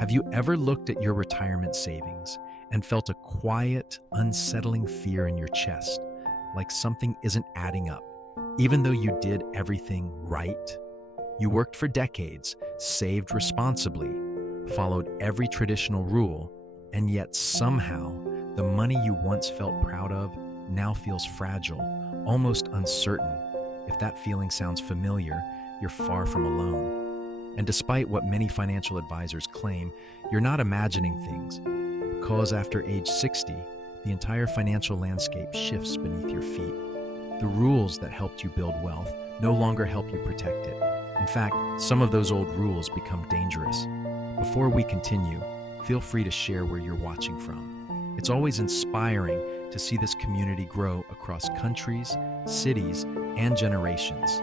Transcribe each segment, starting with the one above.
Have you ever looked at your retirement savings and felt a quiet, unsettling fear in your chest, like something isn't adding up, even though you did everything right? You worked for decades, saved responsibly, followed every traditional rule, and yet somehow the money you once felt proud of now feels fragile, almost uncertain. If that feeling sounds familiar, you're far from alone. And despite what many financial advisors claim, you're not imagining things, because after age 60, the entire financial landscape shifts beneath your feet. The rules that helped you build wealth no longer help you protect it. In fact, some of those old rules become dangerous. Before we continue, feel free to share where you're watching from. It's always inspiring to see this community grow across countries, cities, and generations.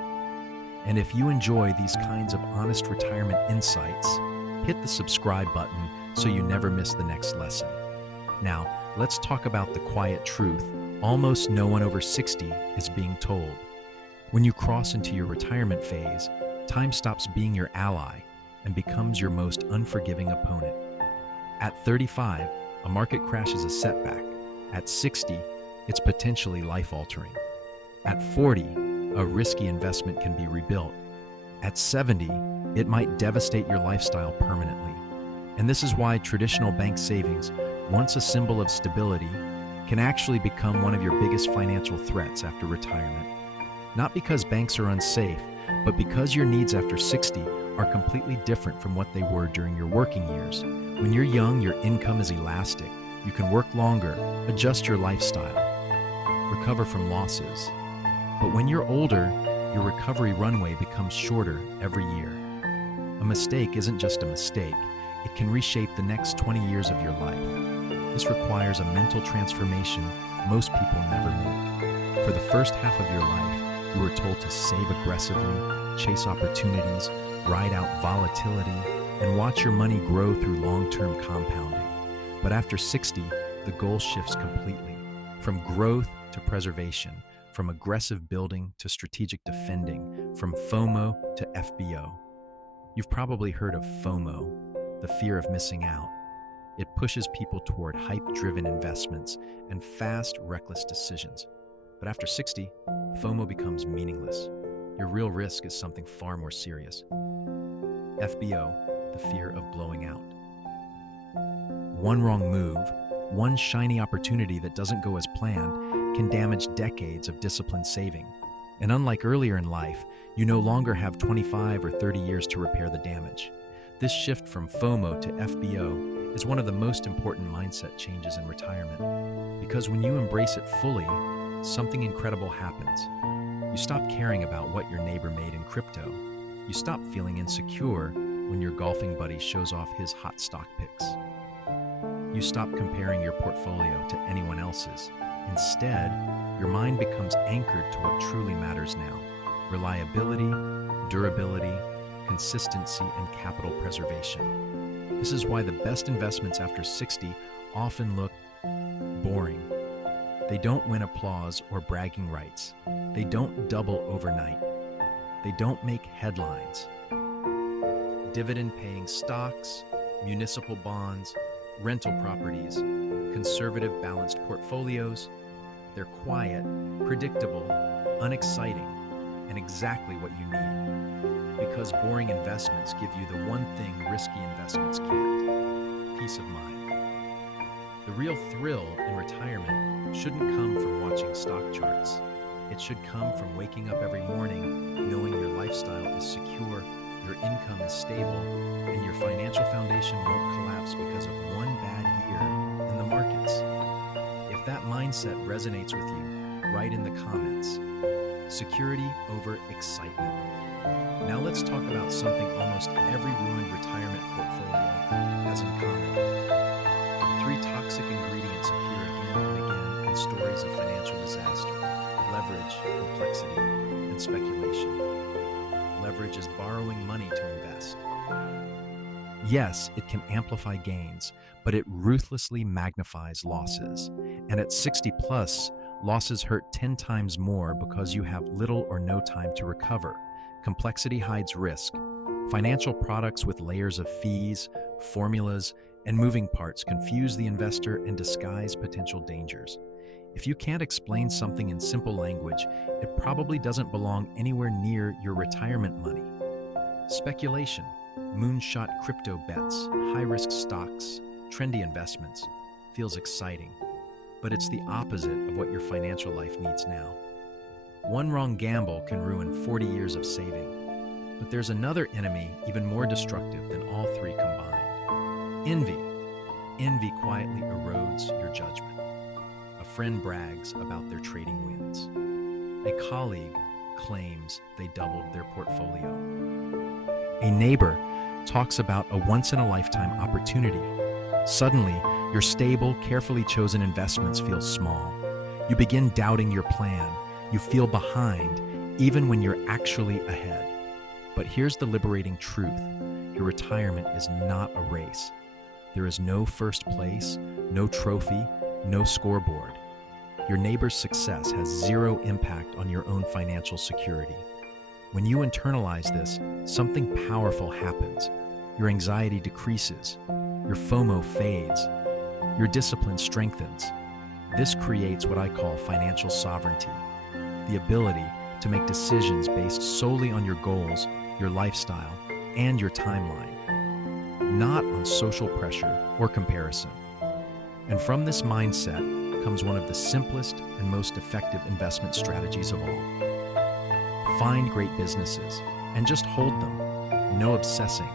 And if you enjoy these kinds of honest retirement insights, hit the subscribe button so you never miss the next lesson. Now, let's talk about the quiet truth almost no one over 60 is being told. When you cross into your retirement phase, time stops being your ally and becomes your most unforgiving opponent. At 35, a market crash is a setback. At 60, it's potentially life-altering. At 40, a risky investment can be rebuilt. At 70, it might devastate your lifestyle permanently. And this is why traditional bank savings, once a symbol of stability, can actually become one of your biggest financial threats after retirement. Not because banks are unsafe, but because your needs after 60 are completely different from what they were during your working years. When you're young, your income is elastic. You can work longer, adjust your lifestyle, recover from losses. But when you're older, your recovery runway becomes shorter every year. A mistake isn't just a mistake. It can reshape the next 20 years of your life. This requires a mental transformation most people never make. For the first half of your life, you were told to save aggressively, chase opportunities, ride out volatility, and watch your money grow through long-term compounding. But after 60, the goal shifts completely. From growth to preservation, from aggressive building to strategic defending, from FOMO to FBO. You've probably heard of FOMO, the fear of missing out. It pushes people toward hype-driven investments and fast, reckless decisions. But after 60, FOMO becomes meaningless. Your real risk is something far more serious. FBO, the fear of blowing out. One wrong move, one shiny opportunity that doesn't go as planned, can damage decades of disciplined saving. And unlike earlier in life, you no longer have 25 or 30 years to repair the damage. This shift from FOMO to FBO is one of the most important mindset changes in retirement. Because when you embrace it fully, something incredible happens. You stop caring about what your neighbor made in crypto. You stop feeling insecure when your golfing buddy shows off his hot stock picks. You stop comparing your portfolio to anyone else's. Instead, your mind becomes anchored to what truly matters now: reliability, durability, consistency, and capital preservation. This is why the best investments after 60 often look boring. They don't win applause or bragging rights. They don't double overnight. They don't make headlines. Dividend-paying stocks, municipal bonds, rental properties, conservative balanced portfolios, they're quiet, predictable, unexciting, and exactly what you need. Because boring investments give you the one thing risky investments can't: peace of mind. The real thrill in retirement shouldn't come from watching stock charts. It should come from waking up every morning knowing your lifestyle is secure, your income is stable, and your financial foundation won't collapse because of one bad year in the markets. If that mindset resonates with you, write in the comments: security over excitement. Now let's talk about something almost every ruined retirement portfolio has in common. Three toxic ingredients appear again and again in stories of financial disaster: leverage, complexity, and speculation. Leverage is borrowing money to invest. Yes, it can amplify gains, but it ruthlessly magnifies losses. And at 60 plus, losses hurt 10 times more because you have little or no time to recover. Complexity hides risk. Financial products with layers of fees, formulas, and moving parts confuse the investor and disguise potential dangers. If you can't explain something in simple language, it probably doesn't belong anywhere near your retirement money. Speculation, moonshot crypto bets, high-risk stocks, trendy investments feels exciting, but it's the opposite of what your financial life needs now. One wrong gamble can ruin 40 years of saving. But there's another enemy even more destructive than all three combined. Envy. Envy quietly erodes your judgment. A friend brags about their trading wins. A colleague claims they doubled their portfolio. A neighbor talks about a once-in-a-lifetime opportunity. Suddenly, your stable, carefully chosen investments feel small. You begin doubting your plan. You feel behind, even when you're actually ahead. But here's the liberating truth. Your retirement is not a race. There is no first place, no trophy, no scoreboard. Your neighbor's success has zero impact on your own financial security. When you internalize this, something powerful happens. Your anxiety decreases. Your FOMO fades. Your discipline strengthens. This creates what I call financial sovereignty, the ability to make decisions based solely on your goals, your lifestyle, and your timeline, not on social pressure or comparison. And from this mindset comes one of the simplest and most effective investment strategies of all. Find great businesses and just hold them. No obsessing,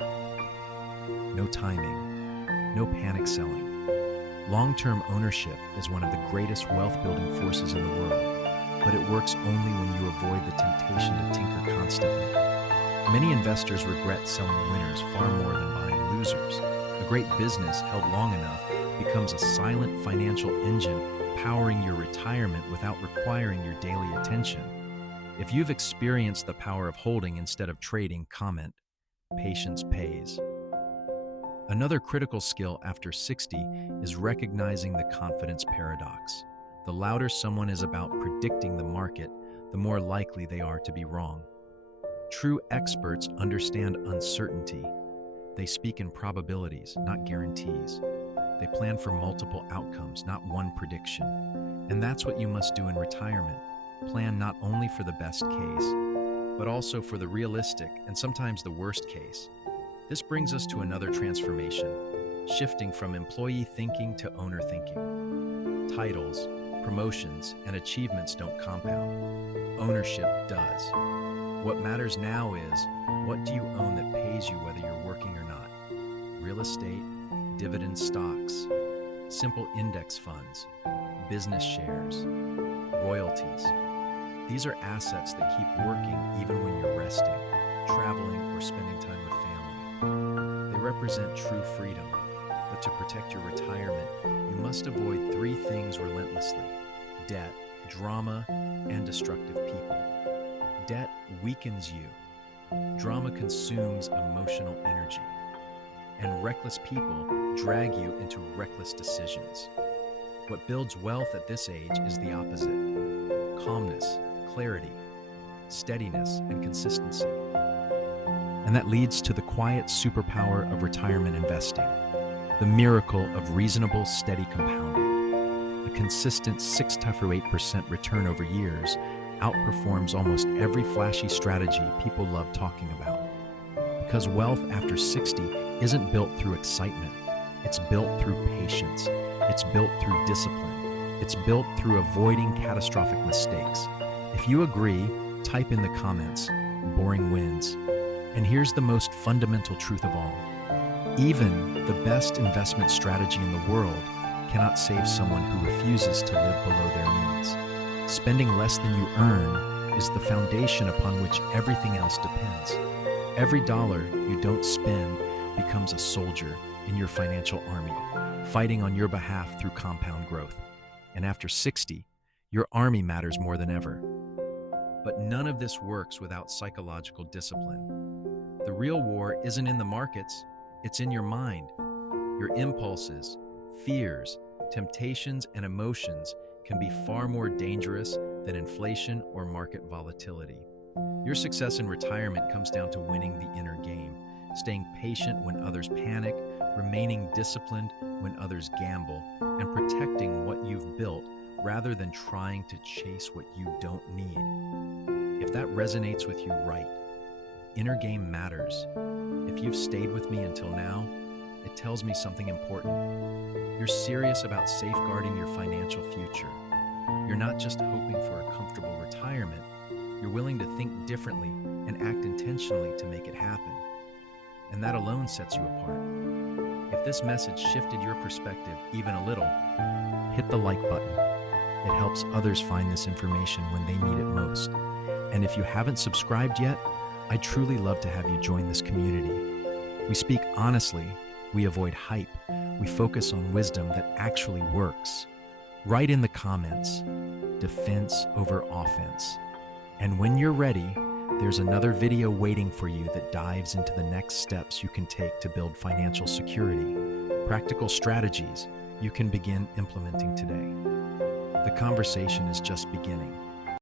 no timing, no panic selling. Long-term ownership is one of the greatest wealth-building forces in the world, but it works only when you avoid the temptation to tinker constantly. Many investors regret selling winners far more than buying losers. A great business held long enough becomes a silent financial engine powering your retirement without requiring your daily attention. If you've experienced the power of holding instead of trading, comment, patience pays. Another critical skill after 60 is recognizing the confidence paradox. The louder someone is about predicting the market, the more likely they are to be wrong. True experts understand uncertainty. They speak in probabilities, not guarantees. They plan for multiple outcomes, not one prediction. And that's what you must do in retirement. Plan not only for the best case, but also for the realistic and sometimes the worst case. This brings us to another transformation, shifting from employee thinking to owner thinking. Titles, promotions, and achievements don't compound. Ownership does. What matters now is, what do you own that pays you whether you're working or not? Real estate, dividend stocks, simple index funds, business shares, royalties. These are assets that keep working even when you're resting, traveling, or spending time with family. They represent true freedom, but to protect your retirement, you must avoid three things relentlessly: debt, drama, and destructive people. Debt weakens you. Drama consumes emotional energy. And reckless people drag you into reckless decisions. What builds wealth at this age is the opposite: calmness, clarity, steadiness, and consistency. And that leads to the quiet superpower of retirement investing, the miracle of reasonable, steady compounding. A consistent 6-8% return over years outperforms almost every flashy strategy people love talking about. Because wealth after 60 isn't built through excitement. It's built through patience. It's built through discipline. It's built through avoiding catastrophic mistakes. If you agree, type in the comments, boring wins. And here's the most fundamental truth of all. Even the best investment strategy in the world cannot save someone who refuses to live below their means. Spending less than you earn is the foundation upon which everything else depends. Every dollar you don't spend becomes a soldier in your financial army, fighting on your behalf through compound growth. And after 60, your army matters more than ever. But none of this works without psychological discipline. The real war isn't in the markets, it's in your mind. Your impulses, fears, temptations, and emotions can be far more dangerous than inflation or market volatility. Your success in retirement comes down to winning the inner game, staying patient when others panic, remaining disciplined when others gamble, and protecting what you've built rather than trying to chase what you don't need. If that resonates with you, right. Inner game matters. If you've stayed with me until now, it tells me something important. You're serious about safeguarding your financial future. You're not just hoping for a comfortable retirement, you're willing to think differently and act intentionally to make it happen. And that alone sets you apart. If this message shifted your perspective even a little, hit the like button. It helps others find this information when they need it most. And if you haven't subscribed yet, I'd truly love to have you join this community. We speak honestly, we avoid hype, we focus on wisdom that actually works. Write in the comments, defense over offense. And when you're ready, there's another video waiting for you that dives into the next steps you can take to build financial security, practical strategies you can begin implementing today. The conversation is just beginning.